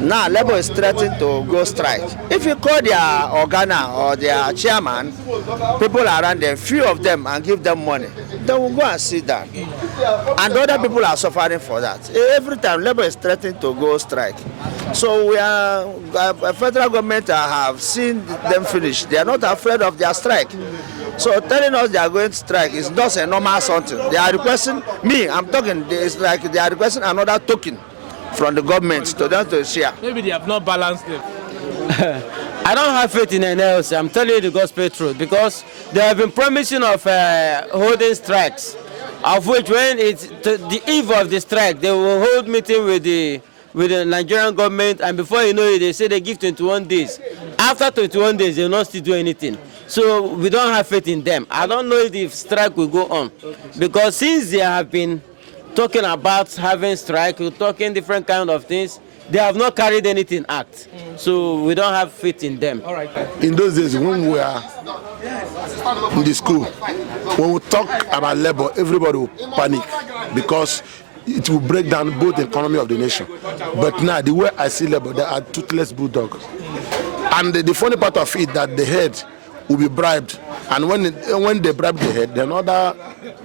Now, Labour is threatening to go strike. If you call their organa or their chairman, people around them, few of them, and give them money, they will go and sit down. And other people are suffering for that. Every time Labour is threatening to go strike. So we are, federal government have seen them finish. They are not afraid of their strike. So telling us they are going to strike is not a normal something. They are requesting, I'm talking, it's like they are requesting another token from the government to them to share. Maybe they have not balanced it. I don't have faith in NLC. I'm telling you the gospel truth, because they have been promising of holding strikes, of which when it's the eve of the strike, they will hold meeting with the Nigerian government, and before you know it, they say they give 21 days. After 21 days, they will not still do anything. So we don't have faith in them. I don't know if the strike will go on, because since they have been talking about having strike, talking different kind of things, they have not carried anything out. So we don't have faith in them. All right. In those days when we were in the school, when we talk about labor, everybody will panic because it will break down both the economy of the nation. But now, the way I see labor, they are toothless bulldog. And the funny part of it that the head will be bribed, and when they bribe the head, then other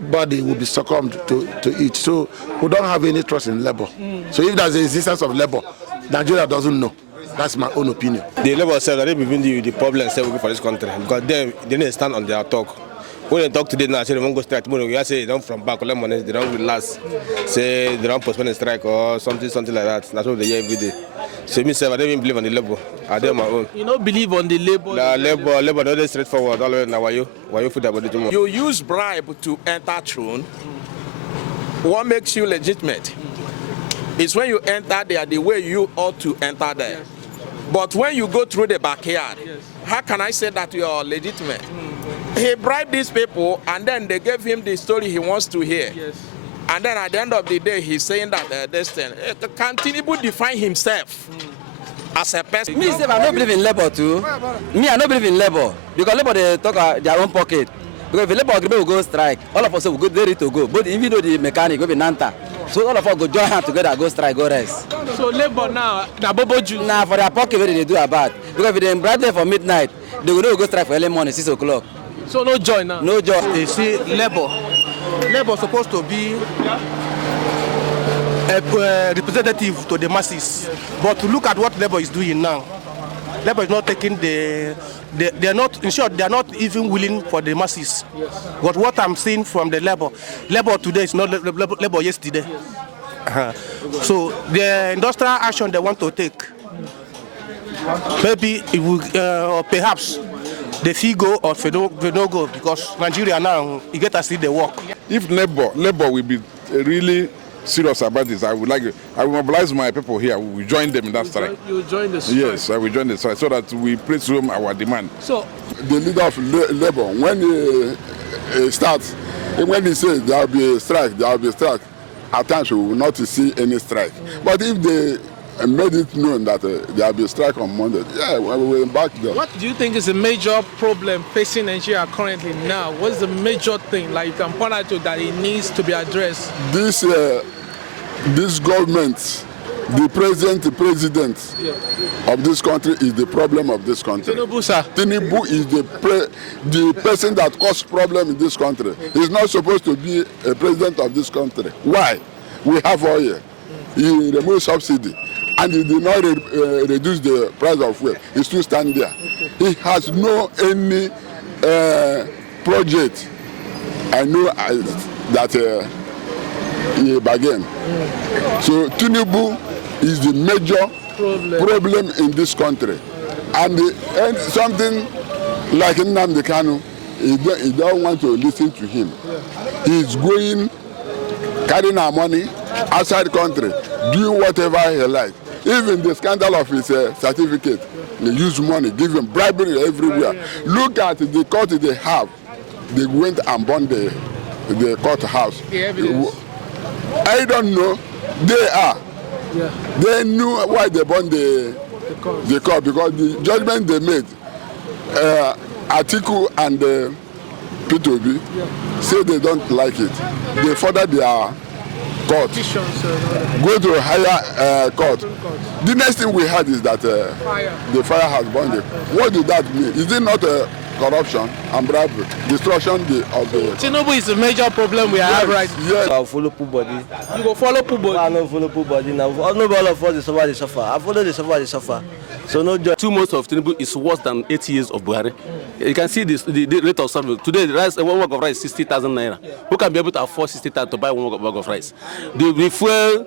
body will be succumbed to it. So we don't have any trust in labor. So if there's the existence of labor, Nigeria doesn't know. That's my own opinion. The labor said that they been the problems for this country, because they didn't stand on their talk. When they talk today now, say they won't go strike tomorrow, we say they don't from back, collect money, they don't relax, say they don't postpone a strike or something like that. That's what they hear every day. So myself, I don't even believe on the labor. I do my own. You don't believe on the labor? The labor, not straightforward. Always now, why you put that body tomorrow? You use bribe to enter throne. What makes you legitimate? It's when you enter there the way you ought to enter there. But when you go through the backyard, how can I say that you are legitimate? He bribed these people, and then they gave him the story he wants to hear. And then at the end of the day, he's saying that this thing. Can Tinubu define himself as a person? Me, I don't believe in labor too. I don't believe in labor, because labor they talk their own pocket. Because if labor agreement will go strike, all of us will go ready to go. But even though the mechanic will be Nanta, so all of us go join hands together, go strike, go rest. So labor now, na bobo juice. Now for their pocket, what they do about? Because if they bribe them for midnight, they will go strike for early morning, 6 o'clock. So no joy now? No joy. You see, labor is supposed to be a representative to the masses. But look at what labor is doing now. Labor is not taking they're not, in short, they're not even willing for the masses. But what I'm seeing from the labor today is not labor yesterday. So the industrial action they want to take, maybe it will, or perhaps the fee go or if no go, because Nigeria now, you get to see the work. If labor will be really serious about this, I will mobilize my people here. We will join them in that strike. You will join the strike? Yes, I will join the strike so that we press home our demand. So the leader of labor, when he starts, when he says there will be a strike, at times we will not see any strike. But if they made it known that there will be a strike on Monday, yeah, we will back there. What do you think is a major problem facing Nigeria currently now? What is the major thing, like you can point out to that it needs to be addressed? This government, the president of this country is the problem of this country. Tinubu, sir. Tinubu is the person that caused problem in this country. He's not supposed to be a president of this country. Why? We have oil. He removed subsidy, and he did not reduce the price of fuel. He still stands there. He has no any project. I know that he bargained. So Tinubu is the major problem in this country, and something like Nnamdi Kanu, he don't want to listen to him. He's going, carrying our money outside the country, doing whatever he likes. Even the scandal of his certificate, they use money, give him bribery everywhere. Look at the court they have. They went and burned the courthouse. I don't know. They are. Yeah. They knew why they burned the court, because the judgment they made, Atiku and P2B say they don't like it. They further their court, go to a higher court. The next thing we had is that the fire has burned it. What did that mean? Is it not corruption and bribery, destruction of the... Tinubu is a major problem we have right now. Yes. I'll follow poor body. You go follow Pubo. I don't follow poor body now. All of us, they suffer. I follow the suffer. So no joy. 2 months of Tinubu is worse than 8 years of Buhari. You can see this, the rate of service. Today, the rice, one bag of rice is 60,000 naira. Who can be able to afford 60,000 to buy one bag of rice? The fuel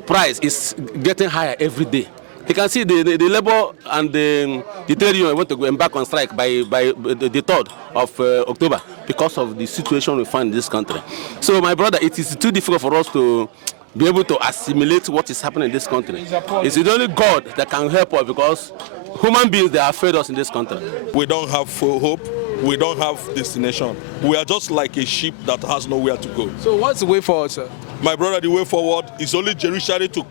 price is getting higher every day. You can see the labor and the trade union want to go embark on strike by the 3rd of October because of the situation we find in this country. So, my brother, it is too difficult for us to be able to assimilate what is happening in this country. It's only God that can help us because human beings, they have failed us in this country. We don't have hope. We don't have destination. We are just like a ship that has nowhere to go. So what's the way forward, sir? My brother, the way forward is only judiciary to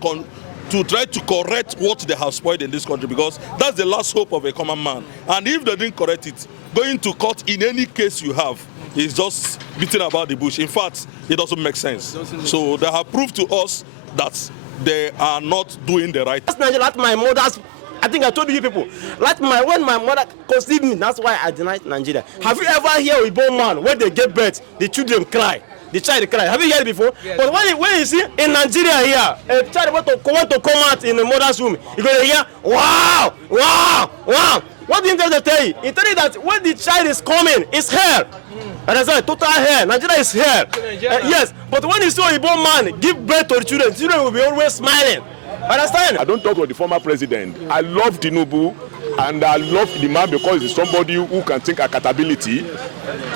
try to correct what they have spoiled in this country, because that's the last hope of a common man. And if they didn't correct it, going to court in any case you have is just beating about the bush. In fact, it doesn't make sense. So they have proved to us that they are not doing the right thing. Like my mother's, I think I told you people, when my mother conceived me, that's why I denied Nigeria. Have you ever heard a born man, when they get birth, the children cry? The child cry. Have you heard it before? Yes. But when you see in Nigeria here, a child want to come out in the mother's womb, you're going to hear, wow, wow, wow. What did they tell you? He tell you that when the child is coming, it's hair. And that's why total hair. Nigeria is hair. Yes, but when you see a born man give birth to the children will be always smiling. Understand? I don't talk about the former president. I love Tinubu and I love the man because he's somebody who can think accountability.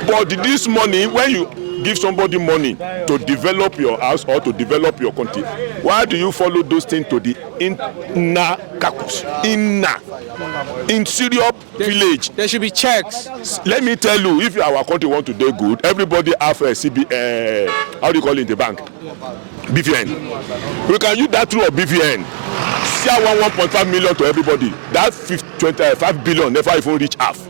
But this money, when you give somebody money to develop your house or to develop your country, why do you follow those things to the inner caucus, in Syria village? There should be checks. Let me tell you, if our country want to do good, everybody have a how do you call it in the bank? BVN. We can use that through a BVN. Share 1.5 million to everybody. That 25 billion never even reach half.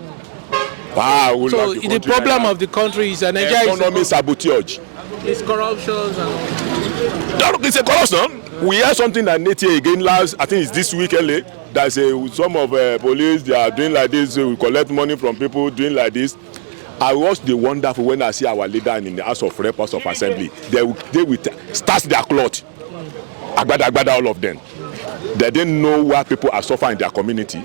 Wow. So the problem of the country is Nigeria economy sabotage. It's corruption and it's a corruption. We heard something that Natia again last, I think it's this weekend, that some of police, they are doing like this, we collect money from people doing like this. I was the wonderful when I see our leader in the House of Rep, House of Assembly. They will start their cloth. Agbada, all of them. They didn't know why people are suffering in their community.